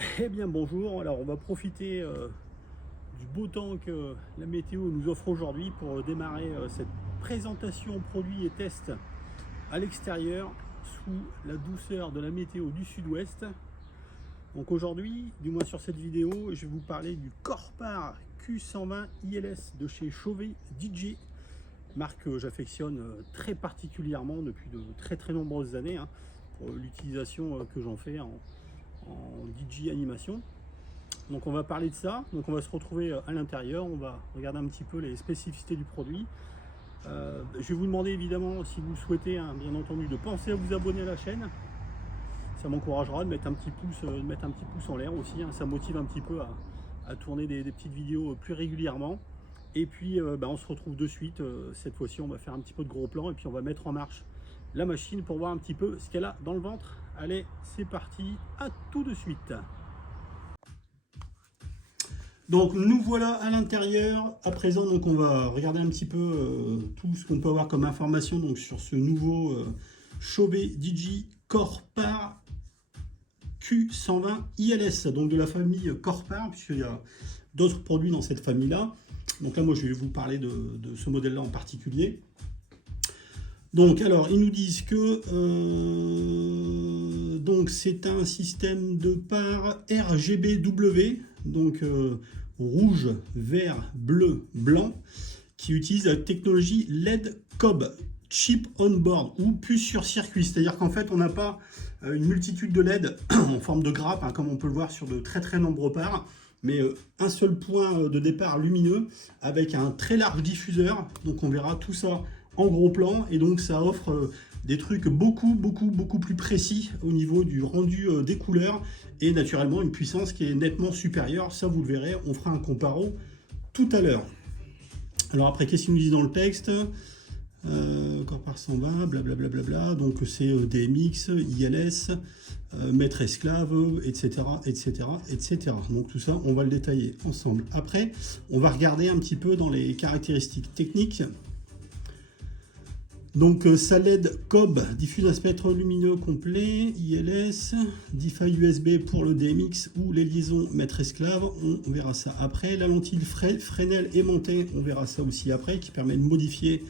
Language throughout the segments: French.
Eh bien bonjour, alors on va profiter du beau temps que la météo nous offre aujourd'hui pour démarrer cette présentation produits et tests à l'extérieur sous la douceur de la météo du sud-ouest. Donc aujourd'hui, du moins sur cette vidéo, je vais vous parler du Corpar Q120 ILS de chez Chauvet DJ, marque que j'affectionne très particulièrement depuis de très nombreuses années, hein, pour l'utilisation que j'en fais en DJ animation. Donc on va parler de ça, donc on va se retrouver à l'intérieur, on va regarder un petit peu les spécificités du produit. Je vais vous demander évidemment, si vous souhaitez, hein, bien entendu, de penser à vous abonner à la chaîne. Ça m'encouragera de mettre un petit pouce en l'air aussi, hein, ça motive un petit peu à tourner des petites vidéos plus régulièrement. Et puis on se retrouve de suite, cette fois-ci on va faire un petit peu de gros plan et puis on va mettre en marche la machine pour voir un petit peu ce qu'elle a dans le ventre. Allez, c'est parti, à tout de suite. Donc nous voilà à l'intérieur. À présent, donc on va regarder un petit peu tout ce qu'on peut avoir comme information donc sur ce nouveau Chauvet DJ Corpar Q120 ILS, donc de la famille Corpar, puisqu'il y a d'autres produits dans cette famille-là. Donc là, moi, je vais vous parler de ce modèle-là en particulier. Donc, alors, ils nous disent que donc c'est un système de part RGBW, donc rouge, vert, bleu, blanc, qui utilise la technologie LED COB, Chip on Board, ou puce sur circuit. C'est-à-dire qu'en fait, on n'a pas une multitude de LED en forme de grappe, hein, comme on peut le voir sur de très nombreux parts, mais un seul point de départ lumineux avec un très large diffuseur. Donc, on verra tout ça en gros plan, et donc ça offre des trucs beaucoup plus précis au niveau du rendu des couleurs, et naturellement une puissance qui est nettement supérieure. Ça, vous le verrez, on fera un comparo tout à l'heure. Alors après, qu'est-ce qu'il nous dit dans le texte? Corpar 120, blablabla, donc c'est DMX, ILS, maître esclave, etc. Donc tout ça, on va le détailler ensemble. Après, on va regarder un petit peu dans les caractéristiques techniques. Donc sa LED COB diffuse un spectre lumineux complet, ILS, DeFi USB pour le DMX ou les liaisons maître-esclave, on verra ça après. La lentille Fresnel aimantée, on verra ça aussi après, qui permet de modifier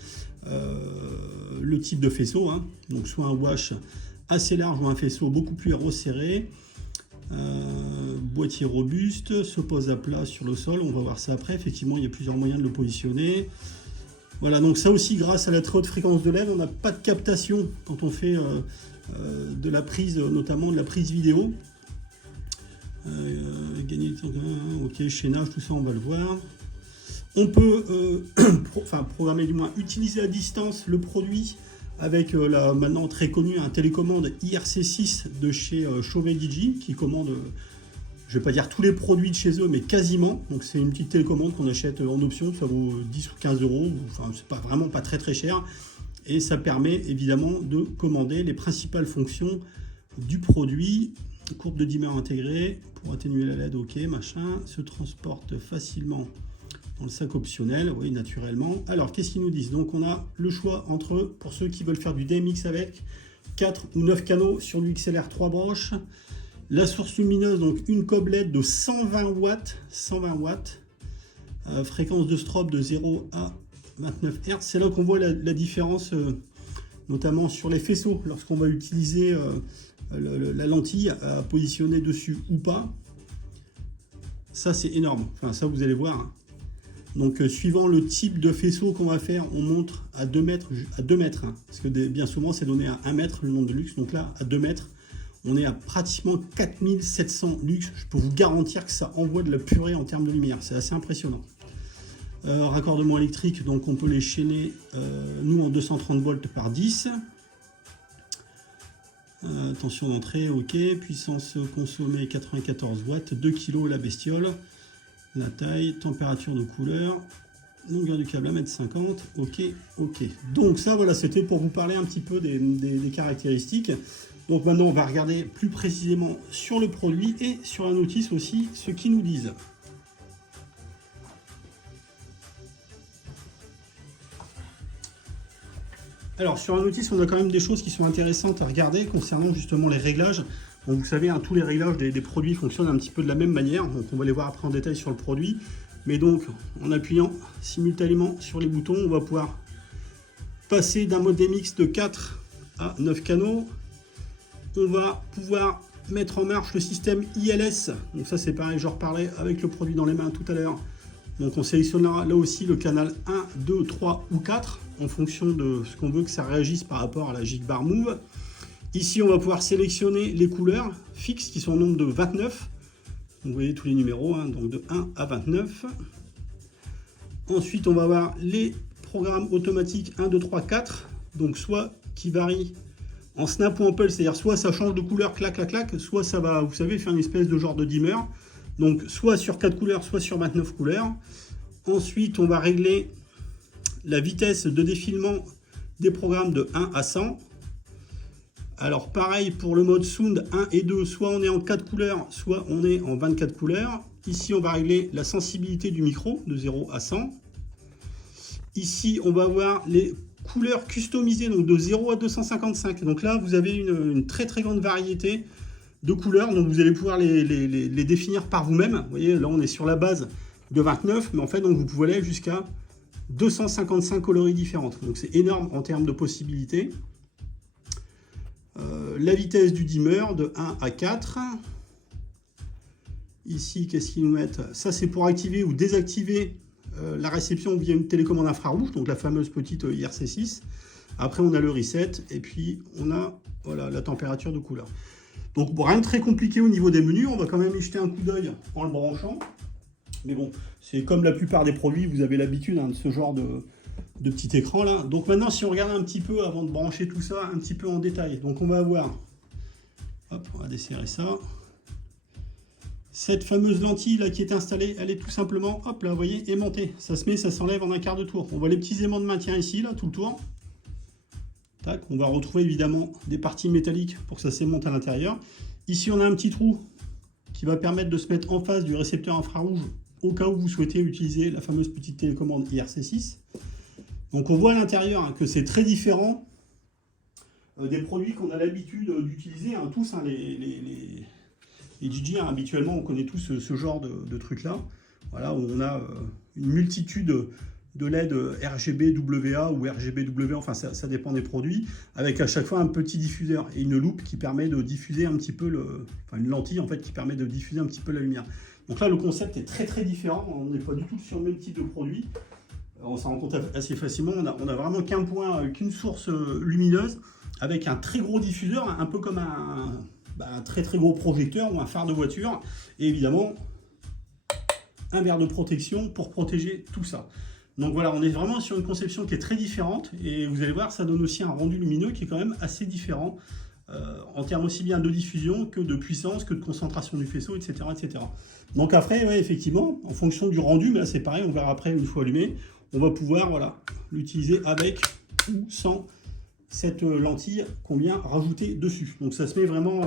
le type de faisceau, hein. Donc soit un wash assez large ou un faisceau beaucoup plus resserré. Boîtier robuste, se pose à plat sur le sol, on va voir ça après. Effectivement, il y a plusieurs moyens de le positionner. Voilà, donc ça aussi, grâce à la très haute fréquence de LED, on n'a pas de captation quand on fait de la prise, notamment de la prise vidéo. Gagner du temps, ok, chaînage, tout ça, on va le voir. On peut, programmer du moins, utiliser à distance le produit avec la maintenant très connue télécommande IRC6 de chez Chauvet DJ, qui commande, je ne vais pas dire tous les produits de chez eux, mais quasiment. Donc c'est une petite télécommande qu'on achète en option, ça vaut 10 ou 15 euros, enfin c'est vraiment pas très cher. Et ça permet évidemment de commander les principales fonctions du produit. Courbe de dimmer intégrée pour atténuer la LED, ok, machin, se transporte facilement dans le sac optionnel, oui, naturellement. Alors, qu'est-ce qu'ils nous disent? Donc, on a le choix entre, pour ceux qui veulent faire du DMX avec, 4 ou 9 canaux sur du XLR 3 broches. La source lumineuse, donc une cob LED de 120 watts, fréquence de strobe de 0 à 29 Hz. C'est là qu'on voit la différence, notamment sur les faisceaux, lorsqu'on va utiliser la lentille à positionner dessus ou pas. Ça, c'est énorme. Enfin, ça, vous allez voir, hein. Donc, suivant le type de faisceau qu'on va faire, on montre à 2 mètres, hein, parce que bien souvent, c'est donné à 1 mètre le nombre de lux. Donc là, à 2 mètres, on est à pratiquement 4700 lux. Je peux vous garantir que ça envoie de la purée en termes de lumière. C'est assez impressionnant. Raccordement électrique, donc on peut les chaîner, nous, en 230 volts par 10. Tension d'entrée, ok. Puissance consommée 94 watts, 2 kg la bestiole. La taille, température de couleur, longueur du câble 1,50 m, ok. Donc ça, voilà, c'était pour vous parler un petit peu des caractéristiques. Donc maintenant, on va regarder plus précisément sur le produit et sur la notice aussi, ce qu'ils nous disent. Alors sur la notice, on a quand même des choses qui sont intéressantes à regarder concernant justement les réglages. Donc vous savez, hein, tous les réglages des produits fonctionnent un petit peu de la même manière. Donc on va les voir après en détail sur le produit. Mais donc, en appuyant simultanément sur les boutons, on va pouvoir passer d'un mode DMX de 4 à 9 canaux. On va pouvoir mettre en marche le système ILS. Donc ça c'est pareil, je reparlais avec le produit dans les mains tout à l'heure. Donc on sélectionnera là aussi le canal 1, 2, 3 ou 4 en fonction de ce qu'on veut que ça réagisse par rapport à la Jig Bar Move. Ici on va pouvoir sélectionner les couleurs fixes qui sont au nombre de 29. Donc, vous voyez tous les numéros, hein, donc de 1 à 29. Ensuite on va avoir les programmes automatiques 1, 2, 3, 4. Donc soit qui varient en snap ou en pulse, c'est-à-dire soit ça change de couleur, clac, clac, clac, soit ça va, vous savez, faire une espèce de genre de dimmer. Donc soit sur 4 couleurs, soit sur 29 couleurs. Ensuite, on va régler la vitesse de défilement des programmes de 1 à 100. Alors pareil pour le mode Sound 1 et 2, soit on est en 4 couleurs, soit on est en 24 couleurs. Ici, on va régler la sensibilité du micro de 0 à 100. Ici, on va voir les couleurs customisées, donc de 0 à 255. Donc là, vous avez une très très grande variété de couleurs, donc vous allez pouvoir les définir par vous-même. Vous voyez, là on est sur la base de 29, mais en fait donc vous pouvez aller jusqu'à 255 coloris différentes. Donc c'est énorme en termes de possibilités. La vitesse du dimmer de 1 à 4. Ici, qu'est-ce qu'ils nous mettent? Ça c'est pour activer ou désactiver la réception via une télécommande infrarouge, donc la fameuse petite IRC6. Après on a le reset et puis on a voilà, la température de couleur. Donc bon, rien de très compliqué au niveau des menus, on va quand même y jeter un coup d'œil en le branchant. Mais bon, c'est comme la plupart des produits, vous avez l'habitude hein, de ce genre de petit écran là. Donc maintenant, si on regarde un petit peu avant de brancher tout ça, un petit peu en détail. Donc on va avoir, hop, on va desserrer ça. Cette fameuse lentille là qui est installée, elle est tout simplement, hop là, vous voyez, aimantée. Ça se met, ça s'enlève en un quart de tour. On voit les petits aimants de maintien ici, là, tout le tour. Tac, on va retrouver évidemment des parties métalliques pour que ça s'aimente à l'intérieur. Ici, on a un petit trou qui va permettre de se mettre en face du récepteur infrarouge au cas où vous souhaitez utiliser la fameuse petite télécommande IRC6. Donc on voit à l'intérieur hein, que c'est très différent des produits qu'on a l'habitude d'utiliser, hein, tous hein, les DJ, hein, habituellement on connaît tous ce genre de trucs là. Voilà, où on a une multitude de LED RGB WA ou RGB-W, enfin ça dépend des produits, avec à chaque fois un petit diffuseur et une loupe qui permet de diffuser un petit peu une lentille en fait qui permet de diffuser un petit peu la lumière. Donc là le concept est très très différent, on n'est pas du tout sur le même type de produit. On s'en rend compte assez facilement, on a vraiment qu'un point, qu'une source lumineuse avec un très gros diffuseur, un peu comme un très très gros projecteur ou un phare de voiture, et évidemment un verre de protection pour protéger tout ça. Donc voilà, on est vraiment sur une conception qui est très différente et vous allez voir, ça donne aussi un rendu lumineux qui est quand même assez différent en termes aussi bien de diffusion que de puissance, que de concentration du faisceau, etc. etc. Donc après, ouais, effectivement, en fonction du rendu, mais là c'est pareil, on verra après une fois allumé, on va pouvoir voilà, l'utiliser avec ou sans cette lentille qu'on vient rajouter dessus. Donc ça se met vraiment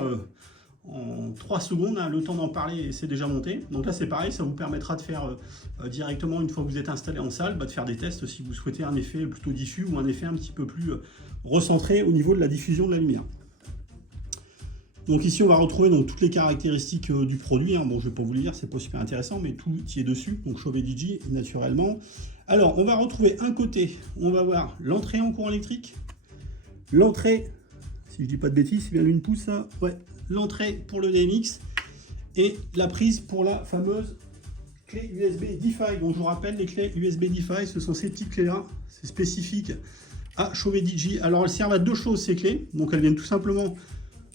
en 3 secondes, hein, le temps d'en parler c'est déjà monté. Donc là c'est pareil, ça vous permettra de faire directement une fois que vous êtes installé en salle, de faire des tests si vous souhaitez un effet plutôt diffus ou un effet un petit peu plus recentré au niveau de la diffusion de la lumière. Donc ici on va retrouver donc, toutes les caractéristiques du produit, hein. Bon je ne vais pas vous le dire, c'est pas super intéressant, mais tout y est dessus, donc Chauvet DJ naturellement. Alors on va retrouver un côté, on va voir l'entrée en courant électrique, l'entrée, si je dis pas de bêtises, c'est bien une pouce ça, ouais, l'entrée pour le DMX et la prise pour la fameuse clé USB DeFi. Donc je vous rappelle, les clés USB DeFi, ce sont ces petites clés là, c'est spécifique à Chauvet DJ. Alors elles servent à deux choses ces clés, donc elles viennent tout simplement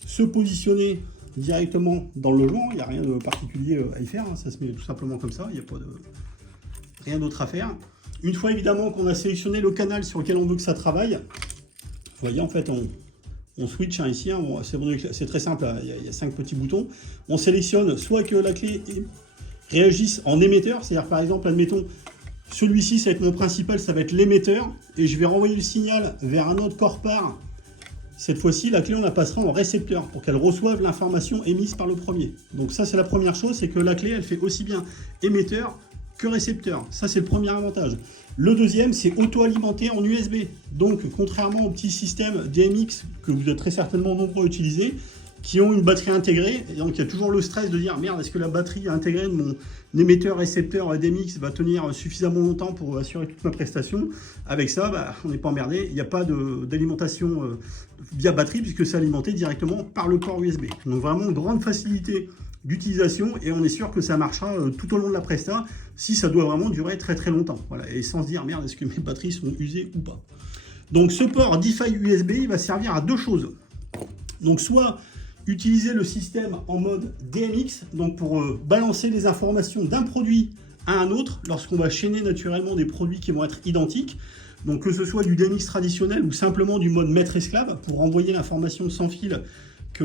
se positionner directement dans le logement, il n'y a rien de particulier à y faire, hein. Ça se met tout simplement comme ça, il n'y a pas de rien d'autre à faire. Une fois évidemment qu'on a sélectionné le canal sur lequel on veut que ça travaille, vous voyez en fait on switch hein, ici, hein, bon, c'est très simple, hein, il y a 5 petits boutons. On sélectionne soit que la clé réagisse en émetteur, c'est-à-dire par exemple, admettons, celui-ci ça va être mon principal, ça va être l'émetteur, et je vais renvoyer le signal vers un autre corps part. Cette fois-ci, la clé, on la passera en récepteur pour qu'elle reçoive l'information émise par le premier. Donc ça, c'est la première chose, c'est que la clé, elle fait aussi bien émetteur que récepteur. Ça, c'est le premier avantage. Le deuxième, c'est auto-alimenté en USB. Donc, contrairement au petit système DMX que vous êtes très certainement nombreux à utiliser, qui ont une batterie intégrée. Et donc il y a toujours le stress de dire merde, est-ce que la batterie intégrée de mon émetteur-récepteur DMX va tenir suffisamment longtemps pour assurer toute ma prestation. Avec ça, bah, on n'est pas emmerdé. Il n'y a pas d'alimentation via batterie puisque c'est alimenté directement par le port USB. Donc vraiment grande facilité d'utilisation et on est sûr que ça marchera tout au long de la presta si ça doit vraiment durer très très longtemps. Voilà, et sans se dire merde, est-ce que mes batteries sont usées ou pas. Donc ce port DeFi USB il va servir à deux choses. Donc soit utiliser le système en mode DMX, donc pour balancer les informations d'un produit à un autre lorsqu'on va chaîner naturellement des produits qui vont être identiques. Donc que ce soit du DMX traditionnel ou simplement du mode maître-esclave pour envoyer l'information sans fil que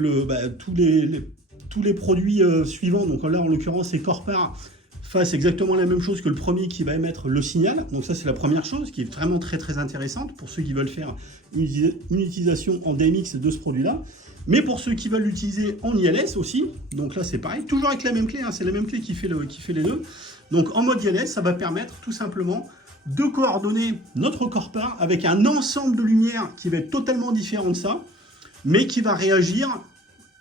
tous les produits suivants, donc là en l'occurrence c'est Corpar, fassent exactement la même chose que le premier qui va émettre le signal. Donc ça c'est la première chose qui est vraiment très très intéressante pour ceux qui veulent faire une utilisation en DMX de ce produit-là. Mais pour ceux qui veulent l'utiliser en ILS aussi, donc là c'est pareil, toujours avec la même clé, hein, c'est la même clé qui fait les deux. Donc en mode ILS, ça va permettre tout simplement de coordonner notre Corpar avec un ensemble de lumière qui va être totalement différent de ça, mais qui va réagir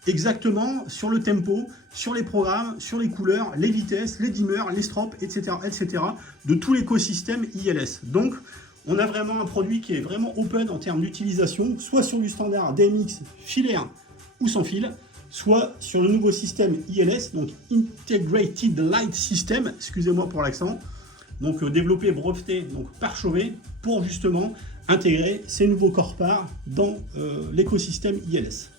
exactement sur le tempo, sur les programmes, sur les couleurs, les vitesses, les dimmers, les strobes, etc., de tout l'écosystème ILS. Donc, on a vraiment un produit qui est vraiment open en termes d'utilisation, soit sur du standard DMX filaire ou sans fil, soit sur le nouveau système ILS, donc Integrated Light System, excusez-moi pour l'accent, donc développé, breveté donc par Chauvet, pour justement intégrer ces nouveaux Corpar dans l'écosystème ILS.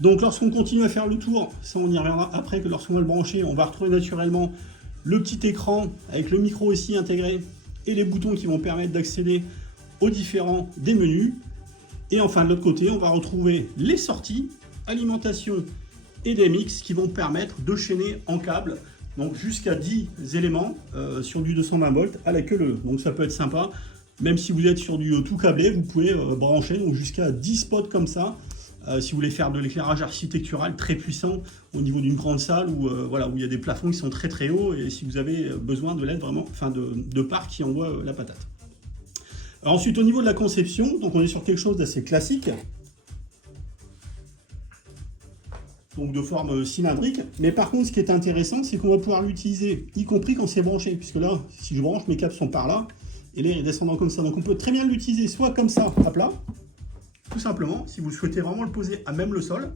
Donc lorsqu'on continue à faire le tour, ça on y reviendra après, que lorsqu'on va le brancher, on va retrouver naturellement le petit écran avec le micro aussi intégré et les boutons qui vont permettre d'accéder aux différents des menus. Et enfin de l'autre côté, on va retrouver les sorties, alimentation et DMX qui vont permettre de chaîner en câble, donc jusqu'à 10 éléments sur du 220 volts à la queue leu. Donc ça peut être sympa, même si vous êtes sur du tout câblé, vous pouvez brancher donc jusqu'à 10 spots comme ça. Si vous voulez faire de l'éclairage architectural très puissant au niveau d'une grande salle où, voilà, où il y a des plafonds qui sont très très hauts et si vous avez besoin de l'aide vraiment, enfin de parts qui envoient la patate. Alors ensuite au niveau de la conception, donc on est sur quelque chose d'assez classique, donc de forme cylindrique, mais par contre ce qui est intéressant c'est qu'on va pouvoir l'utiliser y compris quand c'est branché, puisque là si je branche mes câbles sont par là et l'air est descendant comme ça, donc on peut très bien l'utiliser soit comme ça à plat, tout simplement, si vous souhaitez vraiment le poser à même le sol.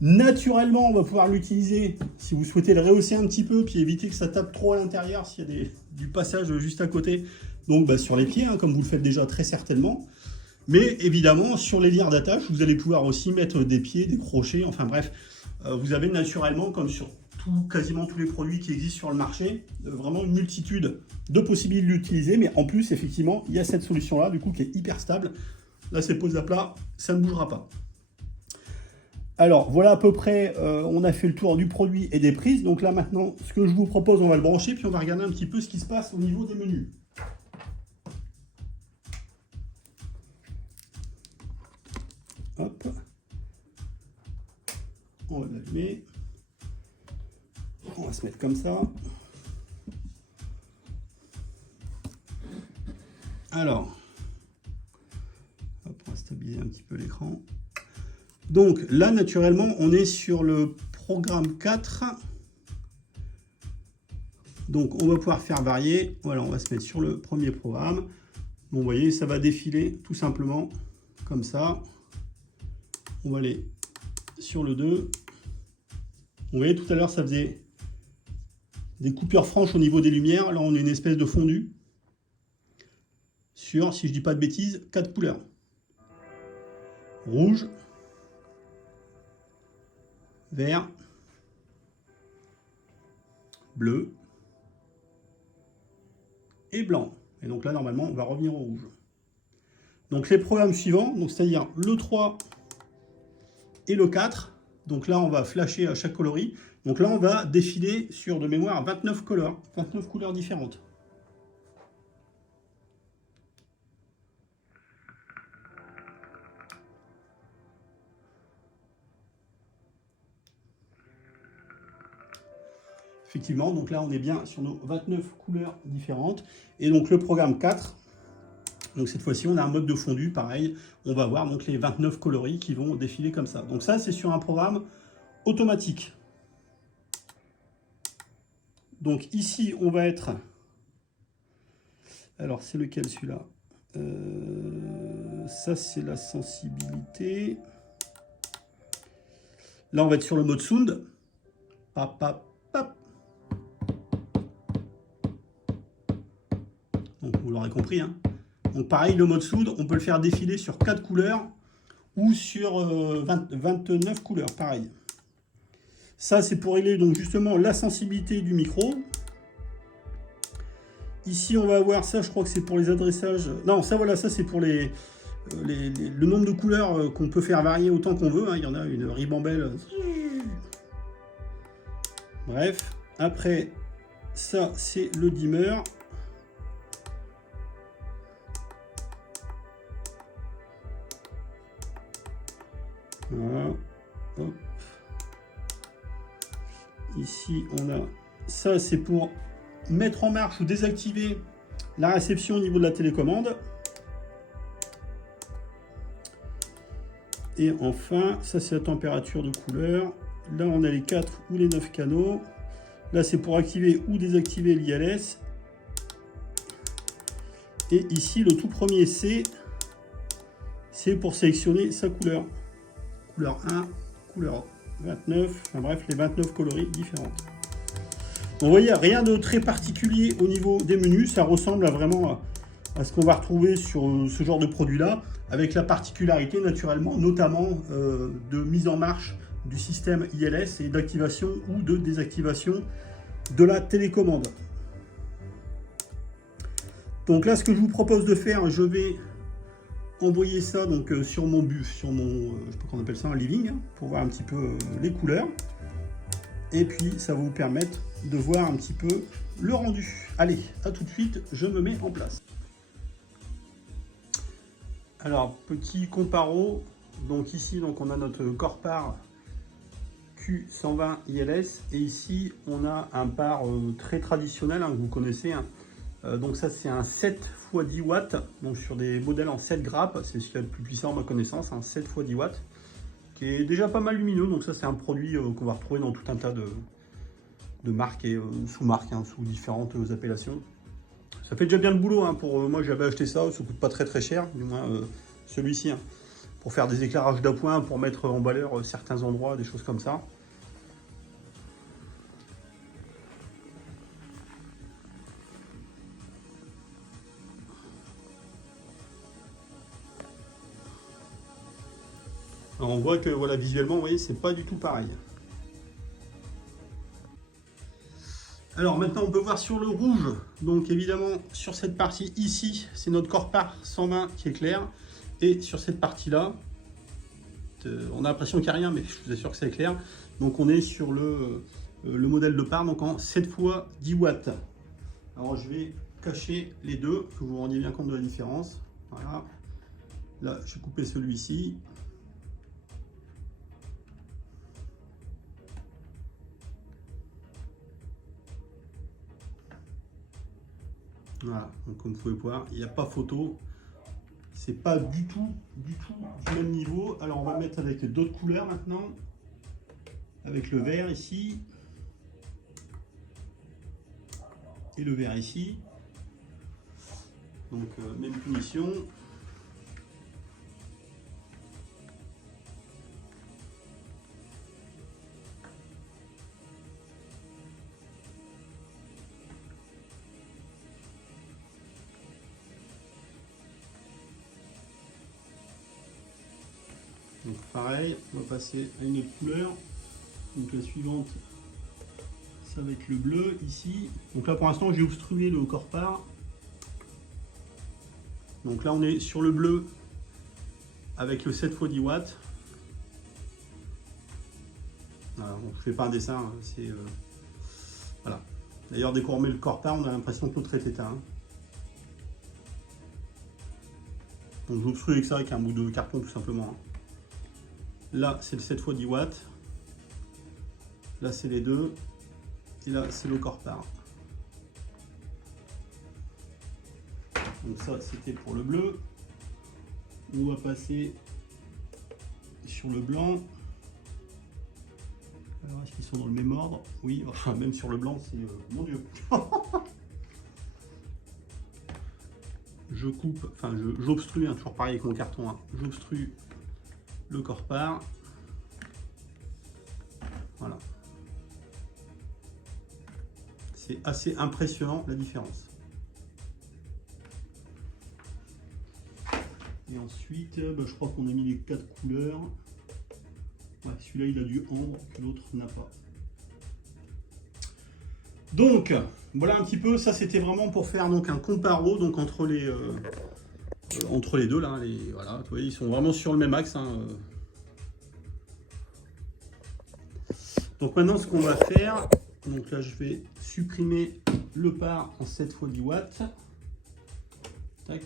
Naturellement, on va pouvoir l'utiliser si vous souhaitez le rehausser un petit peu, puis éviter que ça tape trop à l'intérieur s'il y a du passage juste à côté. Donc bah, sur les pieds, hein, comme vous le faites déjà très certainement. Mais évidemment, sur les lierres d'attache, vous allez pouvoir aussi mettre des pieds, des crochets, enfin bref. Vous avez naturellement, comme sur quasiment tous les produits qui existent sur le marché, vraiment une multitude de possibilités de l'utiliser. Mais en plus, effectivement, il y a cette solution-là, du coup, qui est hyper stable. Là, c'est posé à plat, ça ne bougera pas. Alors, voilà à peu près, on a fait le tour du produit et des prises. Donc là, maintenant, ce que je vous propose, on va le brancher, puis on va regarder un petit peu ce qui se passe au niveau des menus. Hop. On va l'allumer. On va se mettre comme ça. Alors... on va stabiliser un petit peu l'écran. Donc là, naturellement, on est sur le programme 4. Donc on va pouvoir faire varier. Voilà, on va se mettre sur le premier programme. Bon, vous voyez, ça va défiler tout simplement comme ça. On va aller sur le 2. Vous voyez, tout à l'heure, ça faisait des coupures franches au niveau des lumières. Là, on a une espèce de fondu sur, si je dis pas de bêtises, 4 couleurs. Rouge, vert, bleu et blanc. Et donc là, normalement, on va revenir au rouge. Donc les programmes suivants, donc c'est-à-dire le 3 et le 4. Donc là, on va flasher à chaque coloris. Donc là, on va défiler sur de mémoire 29 couleurs différentes. Effectivement, donc là on est bien sur nos 29 couleurs différentes. Et donc le programme 4, Donc cette fois-ci, on a un mode de fondu, pareil. On va voir donc les 29 coloris qui vont défiler comme ça. Donc ça, c'est sur un programme automatique. Donc ici, on va être... Alors, c'est lequel celui-là? Ça, c'est la sensibilité. Là, on va être sur le mode sound. Pap, pap, pap. Donc, vous l'aurez compris, hein. Donc pareil, le mode sound, on peut le faire défiler sur 4 couleurs ou sur 29 couleurs, pareil. Ça, c'est pour régler donc justement la sensibilité du micro. Ici, on va avoir ça, je crois que c'est pour les adressages. Non, ça, voilà, ça, c'est pour le nombre de couleurs qu'on peut faire varier autant qu'on veut, hein. Il y en a une ribambelle. Bref, après, ça, c'est le dimmer. Voilà. Hop. Ici, on a ça, c'est pour mettre en marche ou désactiver la réception au niveau de la télécommande. Et enfin, ça, c'est la température de couleur. Là, on a les 4 ou les 9 canaux. Là, c'est pour activer ou désactiver l'ILS. Et ici, le tout premier C, c'est pour sélectionner sa couleur. Couleur 1, couleur 29, enfin bref, les 29 coloris différentes. Donc, vous voyez, rien de très particulier au niveau des menus, ça ressemble vraiment à ce qu'on va retrouver sur ce genre de produit-là, avec la particularité naturellement, notamment de mise en marche du système ILS et d'activation ou de désactivation de la télécommande. Donc là, ce que je vous propose de faire, je vais envoyer ça donc sur mon je sais pas qu'on appelle ça un living, hein, pour voir un petit peu les couleurs. Et puis ça va vous permettre de voir un petit peu le rendu. Allez, à tout de suite, je me mets en place. Alors, petit comparo. Donc ici, donc on a notre Corpar Q120 ILS. Et ici, on a un par très traditionnel, hein, que vous connaissez. Hein. Donc ça, c'est un 7 x 10 watts. Donc sur des modèles en 7 grappes. C'est ce qu'il y a de plus puissant à ma connaissance. Un 7 x 10 watts. Qui est déjà pas mal lumineux. Donc ça, c'est un produit qu'on va retrouver dans tout un tas de marques et sous-marques, hein, sous différentes appellations. Ça fait déjà bien le boulot, hein, pour moi j'avais acheté ça, ça coûte pas très cher, du moins celui-ci, hein, pour faire des éclairages d'appoint, pour mettre en valeur certains endroits, des choses comme ça. Alors on voit que voilà, visuellement, vous voyez, c'est pas du tout pareil. Alors maintenant on peut voir sur le rouge, donc évidemment sur cette partie ici, c'est notre Corpar 120 qui est clair, et sur cette partie là, on a l'impression qu'il n'y a rien, mais je vous assure que c'est clair. Donc on est sur le modèle de par, donc en 7 x 10 watts. Alors je vais cacher les deux, que vous vous rendiez bien compte de la différence. Voilà. Là je vais couper celui-ci. Voilà, donc comme vous pouvez voir, il n'y a pas photo. C'est pas du tout du même niveau. Alors on va mettre avec d'autres couleurs maintenant. Avec le vert ici. Et le vert ici. Donc même punition. Donc pareil, on va passer à une autre couleur. Donc la suivante, ça va être le bleu ici. Donc là pour l'instant j'ai obstrué le Corpar. Donc là on est sur le bleu avec le 7 x 10 watts. Voilà, bon, je ne fais pas un dessin, hein, c'est voilà. D'ailleurs dès qu'on remet le Corpar, on a l'impression que l'autre est éteint. Donc j'obstrue avec ça, avec un bout de carton tout simplement. Là, c'est le 7 x 10 watts. Là, c'est les deux. Et là, c'est le Corpar. Donc ça, c'était pour le bleu. On va passer sur le blanc. Alors, est-ce qu'ils sont dans le même ordre? Oui, enfin, même sur le blanc, c'est... mon Dieu. Je coupe, enfin, j'obstrue, hein, toujours pareil avec mon carton. Hein. J'obstrue le corps-part. Voilà. C'est assez impressionnant, la différence. Et ensuite, je crois qu'on a mis les 4 couleurs. Ouais, celui-là, il a du ambre que l'autre n'a pas. Donc, voilà un petit peu. Ça, c'était vraiment pour faire donc un comparo donc entre les deux là. Voilà, vous voyez, ils sont vraiment sur le même axe. Hein. Donc maintenant, ce qu'on va faire, donc là, je vais supprimer le par en 7 x 10 watts. Tac.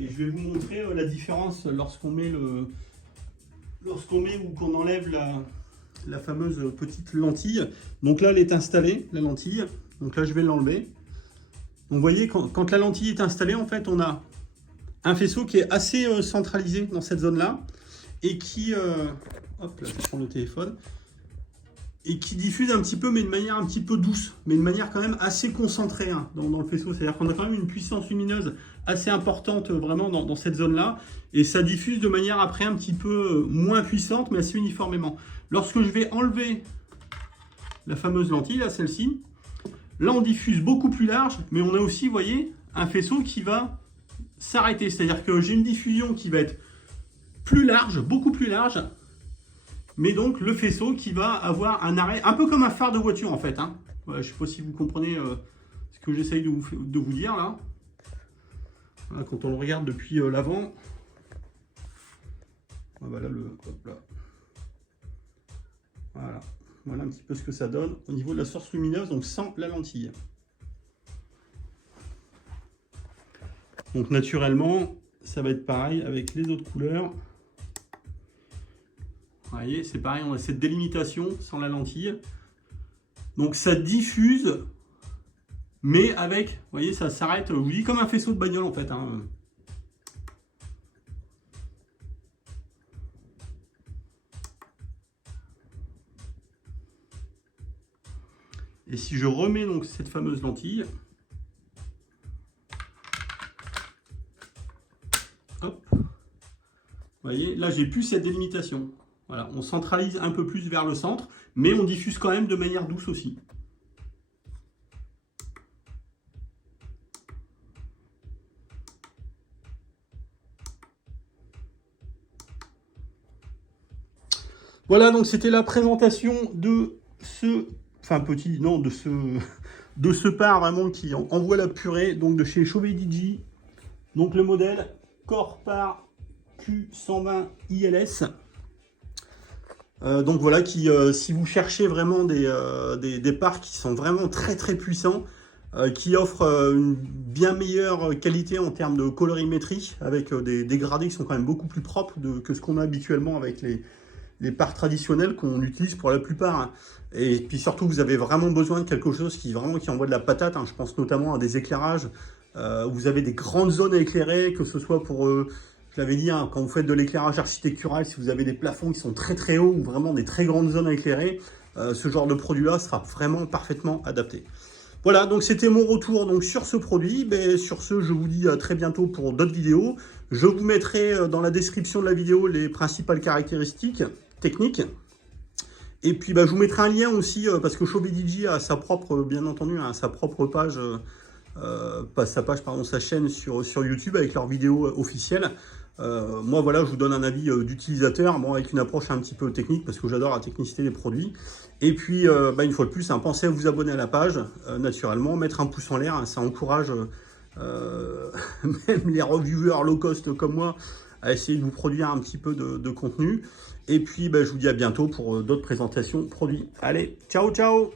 Et je vais vous montrer la différence lorsqu'on met ou qu'on enlève la fameuse petite lentille. Donc là, elle est installée, la lentille. Donc là, je vais l'enlever. Donc vous voyez, quand la lentille est installée, en fait, on a un faisceau qui est assez centralisé dans cette zone-là et qui... hop, là, je prends le téléphone. Et qui diffuse un petit peu, mais de manière un petit peu douce, mais de manière quand même assez concentrée hein, dans le faisceau. C'est-à-dire qu'on a quand même une puissance lumineuse assez importante vraiment dans cette zone-là. Et ça diffuse de manière après un petit peu moins puissante, mais assez uniformément. Lorsque je vais enlever la fameuse lentille, là, celle-ci, là, on diffuse beaucoup plus large, mais on a aussi, vous voyez, un faisceau qui va s'arrêter. C'est-à-dire que j'ai une diffusion qui va être plus large, beaucoup plus large, mais donc le faisceau qui va avoir un arrêt, un peu comme un phare de voiture en fait. Hein. Ouais, je ne sais pas si vous comprenez ce que j'essaye de vous dire là. Voilà, quand on le regarde depuis l'avant. Voilà, hop là. Voilà un petit peu ce que ça donne au niveau de la source lumineuse, donc sans la lentille. Donc naturellement, ça va être pareil avec les autres couleurs. Vous voyez, c'est pareil, on a cette délimitation sans la lentille. Donc ça diffuse, mais avec, vous voyez, ça s'arrête, je vous dis, comme un faisceau de bagnole en fait. Hein. Et si je remets donc cette fameuse lentille, hop, vous voyez, là j'ai plus cette délimitation. Voilà, on centralise un peu plus vers le centre, mais on diffuse quand même de manière douce aussi. Voilà, donc c'était la présentation de ce, enfin petit, non, de ce par vraiment qui envoie la purée, donc de chez Chauvet DJ. Donc le modèle Corpar Q120 ILS. Donc voilà, si vous cherchez vraiment des pars qui sont vraiment très très puissants, qui offrent une bien meilleure qualité en termes de colorimétrie, avec des dégradés qui sont quand même beaucoup plus propres que ce qu'on a habituellement avec les pars traditionnels qu'on utilise pour la plupart. Hein. Et puis surtout, vous avez vraiment besoin de quelque chose qui envoie de la patate. Hein. Je pense notamment à des éclairages. Vous avez des grandes zones à éclairer, que ce soit pour... je l'avais dit, hein, quand vous faites de l'éclairage architectural, si vous avez des plafonds qui sont très très hauts ou vraiment des très grandes zones à éclairer, ce genre de produit-là sera vraiment parfaitement adapté. Voilà, donc c'était mon retour donc, sur ce produit. Sur ce, je vous dis à très bientôt pour d'autres vidéos. Je vous mettrai dans la description de la vidéo les principales caractéristiques techniques. Et puis je vous mettrai un lien aussi, parce que Chauvet DJ a sa propre, bien entendu, hein, sa propre page, sa chaîne sur YouTube avec leurs vidéos officielles. Moi voilà, je vous donne un avis d'utilisateur, bon, avec une approche un petit peu technique parce que j'adore la technicité des produits. Et puis une fois de plus, hein, pensez à vous abonner à la page, naturellement, mettre un pouce en l'air, hein, ça encourage même les reviewers low cost comme moi à essayer de vous produire un petit peu de contenu. Et puis je vous dis à bientôt pour d'autres présentations produits. Allez, ciao ciao!